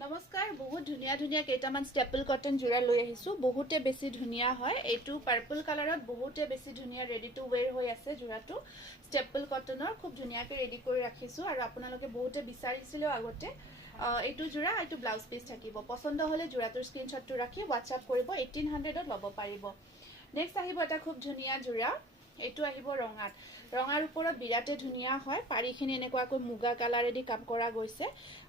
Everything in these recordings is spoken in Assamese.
নমস্কাৰ বহুত ধুনিয়া ধুনিয়া কেইটামান ষ্টেপল কটন জোৰা লৈ আহিছো বহুতে বেছি ধুনিয়া হয় এইটো পাৰ্পল কালাৰত বহুতে বেছি ধুনিয়া ৰেডি টু ওয়্যাৰ হৈ আছে জোৰাটো ষ্টেপল কটনৰ খুব ধুনিয়াকৈ ৰেডি কৰি ৰাখিছো আৰু আপোনালোকে বহুতে বিচাৰিছিল আগতে এইটো জোৰা এইটো ব্লাউজ পিস থাকিব পছন্দ হলে জোৰাটোৰ স্ক্ৰিনশ্বটটো ৰাখি WhatsApp কৰিব 1800ত ল'ব পাৰিব নেক্সট আহিব এটা খুব ধুনিয়া জোৰা এইটো আহিব ৰঙাৰ ওপৰত বিৰাটে ধুনিয়া হয় পাৰিখিনি এনেকুৱাকৈ মুগা কালাৰেদি কাম কৰা গৈছে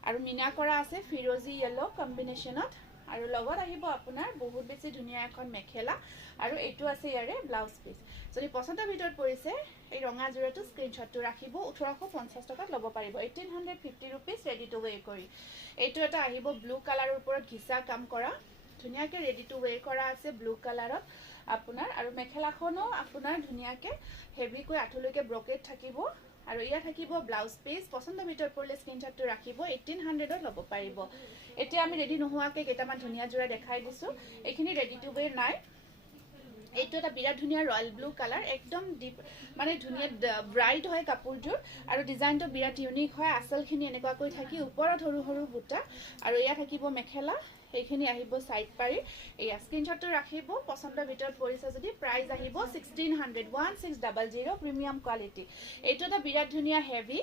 আৰু মিনা কৰা আছে ফিৰোজি ইয়েলো কম্বিনেশনত আৰু লগত আহিব আপোনাৰ বহুত বেছি ধুনিয়া এখন মেখেলা আৰু এইটো আছে ইয়াৰে ব্লাউজ পিস যদি পছন্দৰ ভিতৰত পৰিছে এই ৰঙা জোৰাটো স্ক্ৰিনশ্বটটো ৰাখিব 1850 টকাত ল'ব পাৰিব 1850 रुपीस ৰেডি টু ওয়্যাৰ কৰি এইটো এটা আহিব ব্লু কালাৰৰ ওপৰত ঘিচা কাম কৰা ধুনিয়াকৈ ৰেডি টু ওয়্যাৰ কৰা আছে ব্লু কালাৰত আপোনাৰ আৰু মেখেলাখনো আপোনাৰ ধুনিয়াকৈ হেভি কৈ আঠলৈকে ব্ৰকেট থাকিব আৰু ইয়া থাকিব ব্লাউজ পিস পছন্দ ভিতৰত পৰিলে স্ক্ৰিনশ্বটটো ৰাখিব 1800ত ল'ব পাৰিব এতিয়া আমি ৰেডি নোহোৱাকৈ কেইটামান ধুনিয়া জোৰা দেখাই দিছো এইখিনি ৰেডি টু ওয়্যাৰ নাই এইটো এটা বিৰাট ধুনিয়া ৰয়্যাল ব্লু কালাৰ একদম ডিপ মানে ধুনিয়া ব্ৰাইট হয় কাপোৰযোৰ আৰু ডিজাইনটো বিৰাট ইউনিক হয় আসলখিনি এনেকুৱাকৈ থাকি ওপৰত সৰু সৰু বুটা আৰু ইয়া থাকিব মেখেলা এইখিনি আহিব সাইড পাৰি এই স্ক্ৰিনশ্বটটো ৰাখিব পছন্দৰ ভিতৰত পৰিছে যদি প্ৰাইস আহিব 1600 প্ৰিমিয়াম কোৱালিটি এইটো এটা বিৰাট ধুনিয়া হেভি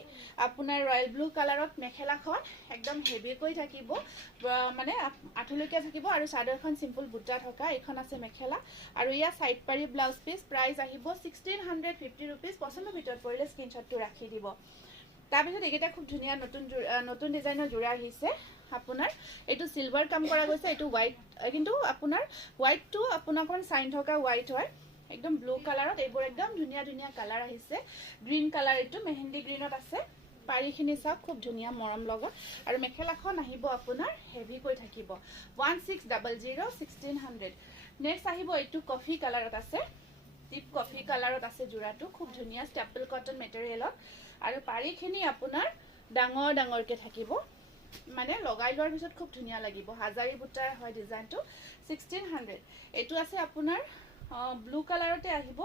আপোনাৰ ৰয়্যাল ব্লু কালাৰত মেখেলাখন একদম হেভি কৈ থাকিব মানে আঠলৈকে থাকিব আৰু চাদৰখন সিম্পল বুটা থকা এইখন আছে মেখেলা আৰু ইয়া সাইড পাৰি ব্লাউজ পিস প্ৰাইস আহিব 1650 रुपीस পছন্দৰ ভিতৰত পৰিলে স্ক্ৰিনশ্বটটো ৰাখি দিব তাৰপিছত এইকেইটা খুব ধুনিয়া নতুন ডিজাইনৰ জোৰা আহিছে আপোনাৰ এইটো সিলভাৰ কাম কৰা গৈছে এইটো হোৱাইট কিন্তু আপোনাৰ হোৱাইটটো আপোনাকন সাইন থকা হোৱাইট হয় একদম ব্লু কালাৰত এইবোৰ একদম ধুনিয়া ধুনিয়া কালাৰ আহিছে গ্ৰীন কালাৰ এইটো মেহেন্দি গ্ৰীনত আছে পাৰিখিনি চাওক খুব ধুনিয়া মৰম লগত আৰু মেখেলাখন আহিব আপোনাৰ হেভি কৈ থাকিব 1600 1600 নেক্সট আহিব এইটো কফি কালাৰত আছে ডিপ কফি কালাৰত আছে জোৰাটো খুব ধুনিয়া ষ্টেপল কটন মেটেৰিয়েলত আৰু পাৰিখিনি আপোনাৰ ডাঙৰকে থাকিব মানে লগাই লোৱাৰ পিছত খুব ধুনিয়া লাগিব হাজাৰী বুটাৰ হয় ডিজাইনটো 1600 এইটো আছে আপোনাৰ ব্লু কালাৰতে আহিব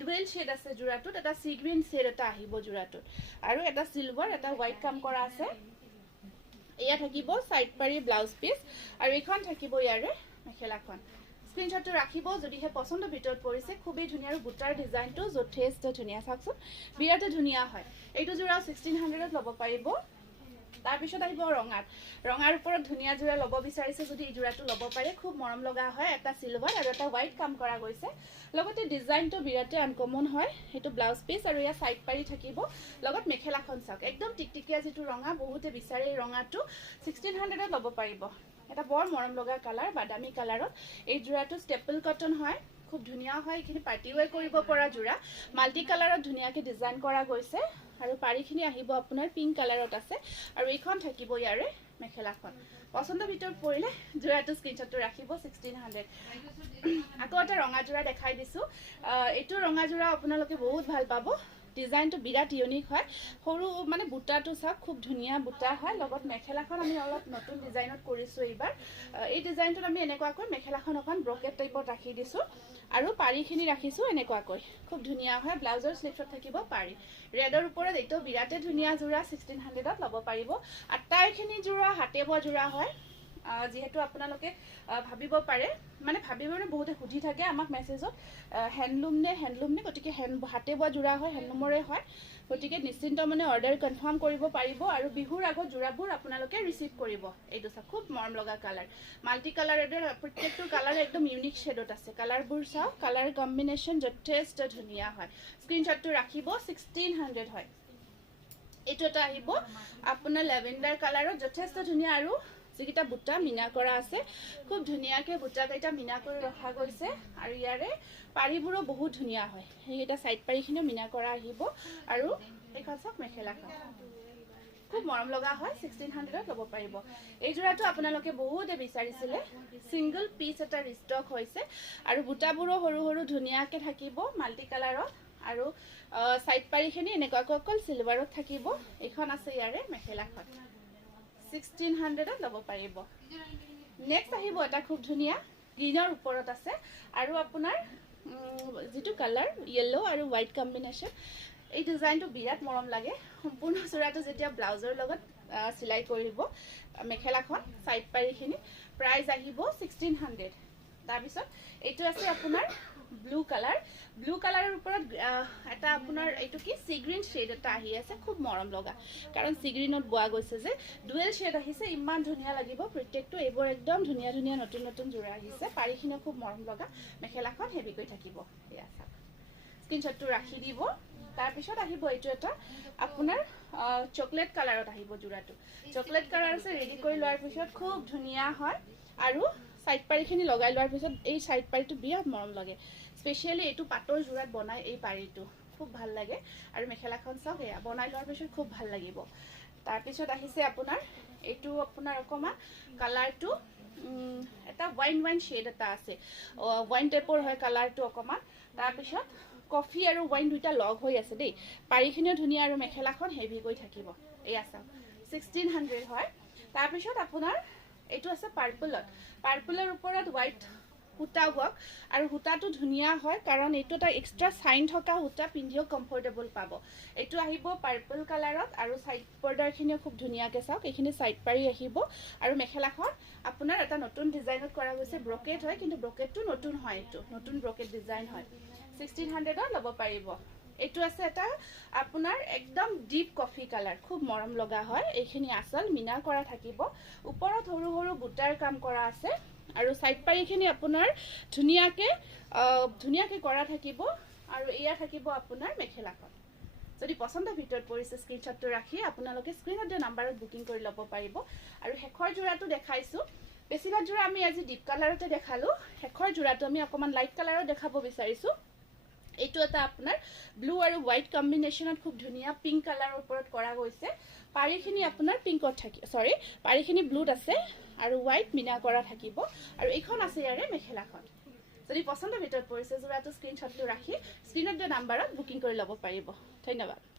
ডুৱেল শেড আছে জোৰাটোত এটা সি গ্ৰীন শেড এটা আহিব জোৰাটোত আৰু এটা সিলভাৰ এটা হোৱাইট কাম কৰা আছে এয়া থাকিব সাইড পাৰি ব্লাউজ পিস আৰু এইখন থাকিব ইয়াৰে মেখেলাখন স্ক্ৰিনশ্বটটো ৰাখিব যদিহে পছন্দৰ ভিতৰত পৰিছে খুবেই ধুনিয়া আৰু বুটাৰ ডিজাইনটো যথেষ্ট ধুনিয়া চাওকচোন বিৰাট ধুনিয়া হয় এইটো জোৰা 1600ত ল'ব পাৰিব তাৰপিছত আহিব ৰঙাৰ ওপৰত ধুনিয়া জোৰা ল'ব বিচাৰিছে যদি এই জোৰাটো ল'ব পাৰে খুব মৰম লগা হয় এটা সিলভাৰ আৰু এটা হোৱাইট কাম কৰা গৈছে লগতে ডিজাইনটো বিৰাটে আনকমন হয় এইটো ব্লাউজ পিস আৰু ইয়া সাইড পাৰি থাকিব লগত মেখেলাখন চাওক একদম টিকটিকিয়া যেটো ৰঙা বহুতে বিচাৰে এই ৰঙাটো 1600ত ল'ব পাৰিব এটা বৰ মৰম লগা কালাৰ বাদামী কালাৰত এই জোৰাটো ষ্টেপল কটন হয় খুব ধুনিয়া হয় এইখিনি পাৰ্টি ওয়্যাৰ কৰিব পৰা জোৰা মাল্টি কালাৰত ধুনিয়াকৈ ডিজাইন কৰা গৈছে আৰু পাৰিখিনি আহিব আপোনাৰ পিংক কালাৰত আছে আৰু এইখন থাকিব ইয়াৰে মেখেলাখন পছন্দৰ ভিতৰত পৰিলে জোৰাটো স্ক্ৰিনশ্বটটো ৰাখিব 1600 আকৌ এটা ৰঙা জোৰা দেখাই দিছো এইটো ৰঙা জোৰা আপোনালোকে বহুত ভাল পাব ডিজাইনটো বিৰাট ইউনিক হয় সৰু মানে বুটাটো চাওক খুব ধুনিয়া বুটা হয় লগত মেখেলাখন আমি অলপ নতুন ডিজাইনত কৰিছো এইবাৰ এই ডিজাইনটোত আমি এনেকুৱাকৈ মেখেলাখন অকন ব্ৰকেট টাইপত ৰাখি দিছো আৰু পাৰিখিনি ৰাখিছো এনেকুৱাকৈ খুব ধুনিয়া হয় ব্লাউজৰ স্লিভছত থাকিব পাৰি ৰেডৰ ওপৰত এইটো বিৰাটে ধুনিয়া জোৰা 1600ত ল'ব পাৰিব আটাইখিনি জোৰা হাতে বোৱা জোৰা হয় যেহেতু আপোনালোকে ভাবিব পাৰে মানে বহুতে সুধি থাকে আমাক মেছেজত হ্যান্ডলুম নে গতিকে হাতে বোৱা জোৰা হয় হ্যান্ডলুমৰে হয় গতিকে নিশ্চিন্ত মানে অৰ্ডাৰ কনফাৰ্ম কৰিব পাৰিব আৰু বিহুৰ আগত জোৰাবোৰ আপোনালোকে ৰিসিভ কৰিব এইটো চাওক খুব মৰম লগা কালাৰ মাল্টি কালাৰেৰ প্ৰত্যেকটো কালাৰ একদম ইউনিক শেডত আছে কালাৰবোৰ চাওক কালাৰ কম্বিনেশন যথেষ্ট ধুনিয়া হয় স্ক্ৰিনশ্বটটো ৰাখিব 1600 হয় এইটো এটা আহিব আপোনাৰ লেভেণ্ডাৰ কালাৰত যথেষ্ট ধুনিয়া আৰু যিকিটা বুটা মিনা কৰা আছে খুব ধুনিয়াকৈ বুটা কেইটা মিনা কৰি ৰখা গৈছে আৰু ইয়াৰে পাৰিবোৰো বহুত ধুনিয়া হয় এইটা সাইড পাৰিখিনিও মিনা কৰা আহিব আৰু এইখন চাওক মেখেলাখন খুব মৰম লগা হয় 1600ত ল'ব পাৰিব এই জোৰাটো আপোনালোকে বহুতে বিচাৰিছিলে সিঙ্গল পিস এটা ৰিষ্টক হৈছে আৰু বুটাবোৰো সৰু সৰু ধুনিয়াকৈ থাকিব মাল্টি কালাৰত আৰু সাইড পাৰিখিনি এনেকুৱাকৈ অকল সিলভাৰত থাকিব এইখন আছে ইয়াৰে মেখেলাখন 1600ত ল'ব পাৰিব নেক্সট আহিব এটা খুব ধুনিয়া গ্ৰীনৰ ওপৰত আছে আৰু আপোনাৰ যেটো কালাৰ ইয়েলো আৰু হোৱাইট কম্বিনেশন এই ডিজাইনটো বিৰাট মৰম লাগে সম্পূৰ্ণ জোৰাটো যেতিয়া ব্লাউজৰ লগত চিলাই কৰিব মেখেলাখন সাইড পাৰিখিনি প্ৰাইস আহিব 1600 তাৰপিছত এইটো আছে আপোনাৰ ব্লু কালাৰৰ ওপৰত এটা আপোনাৰ এইটো কি সি গ্ৰীন শেড এটা আহি আছে খুব মৰম লগা কাৰণ সি গ্ৰীনত বোৱা গৈছে যে ডুৱেল শেড আহিছে ইমান ধুনীয়া লাগিব প্ৰত্যেকটো এইবোৰ একদম ধুনীয়া ধুনীয়া নতুন নতুন জোৰা আহিছে পাৰিখিনি খুব মৰম লগা মেখেলাখন হেভি কৈ থাকিব এয়া চাওক স্ক্ৰিনশ্বটটো ৰাখি দিব তাৰপিছত আহিব এইটো এটা আপোনাৰ চকলেট কালাৰত আহিব জোৰাটো চকলেট কালাৰ আছে ৰেডি কৰি লোৱাৰ পিছত খুব ধুনীয়া হয় আৰু সাইড পাৰিখিনি লগাই লোৱাৰ পিছত এই সাইড পাৰিটো বিৰাট মৰম লাগে স্পেশালি এইটো পাটৰ জোৰাত বনাই এই পাৰিটো খুব ভাল লাগে আৰু মেখেলাখন চাওক এয়া বনাই লোৱাৰ পিছত খুব ভাল লাগিব তাৰপিছত আহিছে আপোনাৰ এইটো আপোনাৰ অকমান কালাৰটো এটা ওয়াইন শেড এটা আছে ওয়াইন টাইপৰ হয় কালাৰটো অকমান তাৰপিছত কফি আৰু ওয়াইন দুটা লগ হৈ আছে দেই পাৰিখিনিও ধুনীয়া আৰু মেখেলাখন হেভি কৈ থাকিব এয়া চাওক 1600 হয় তাৰপিছত আপোনাৰ এইটো আছে পাৰ্পলৰ ওপৰত হোৱাইট হুটা ৱৰ্ক আৰু হুটাটো ধুনীয়া হয় কাৰণ এইটো এটা এক্সট্ৰা সাইন থকা হুটা পিন্ধিও কমফৰ্টেবল পাব এইটো আহিব পাৰ্পল কালাৰত আৰু সাইড বৰ্ডাৰখিনিও খুব ধুনীয়াকৈ চাওক এইখিনি সাইড পাৰি আহিব আৰু মেখেলাখন আপোনাৰ এটা নতুন ডিজাইনত কৰা গৈছে ব্ৰকেট হয় কিন্তু ব্ৰকেটটো নতুন হয় এইটো নতুন ব্ৰকেট ডিজাইন হয় 1600 ল'ব পাৰিব এইটো আছে এটা আপোনাৰ একদম ডিপ কফি কালাৰ খুব মৰম লগা হয় এইখিনি আসল মিনা কৰা থাকিব ওপৰত সৰু সৰু বুটাৰ কাম কৰা আছে আৰু সাইড পাৰিখিনি আপোনাৰ ধুনীয়াকৈ কৰা থাকিব আৰু এয়া থাকিব আপোনাৰ মেখেলাখন যদি পছন্দ ভিতৰত পৰিছে স্ক্ৰিনশ্বটটো ৰাখি আপোনালোকে স্ক্ৰিনত দিয়া নম্বৰত বুকিং কৰি ল'ব পাৰিব আৰু শেষৰ জোৰাটো দেখাইছো বেছিভাগ জোৰা আমি আজি ডিপ কালাৰতে দেখালো শেষৰ জোৰাটো আমি অকমান লাইট কালাৰত দেখাব বিচাৰিছো এইটো এটা আপোনাৰ ব্লু আৰু হোৱাইট কম্বিনেশনত খুব ধুনীয়া পিংক কালাৰৰ ওপৰত কৰা গৈছে পাৰিখিনি আপোনাৰ পিংকত থাকি পাৰিখিনি ব্লুত আছে আৰু হোৱাইট মিনা কৰা থাকিব আৰু এইখন আছে ইয়াৰে মেখেলাখন যদি পছন্দ ভিতৰত পৰিছে জোৰাটো স্ক্ৰিনশ্বটটো ৰাখি স্ক্ৰিনত দিয়া নম্বৰত বুকিং কৰি ল'ব পাৰিব ধন্যবাদ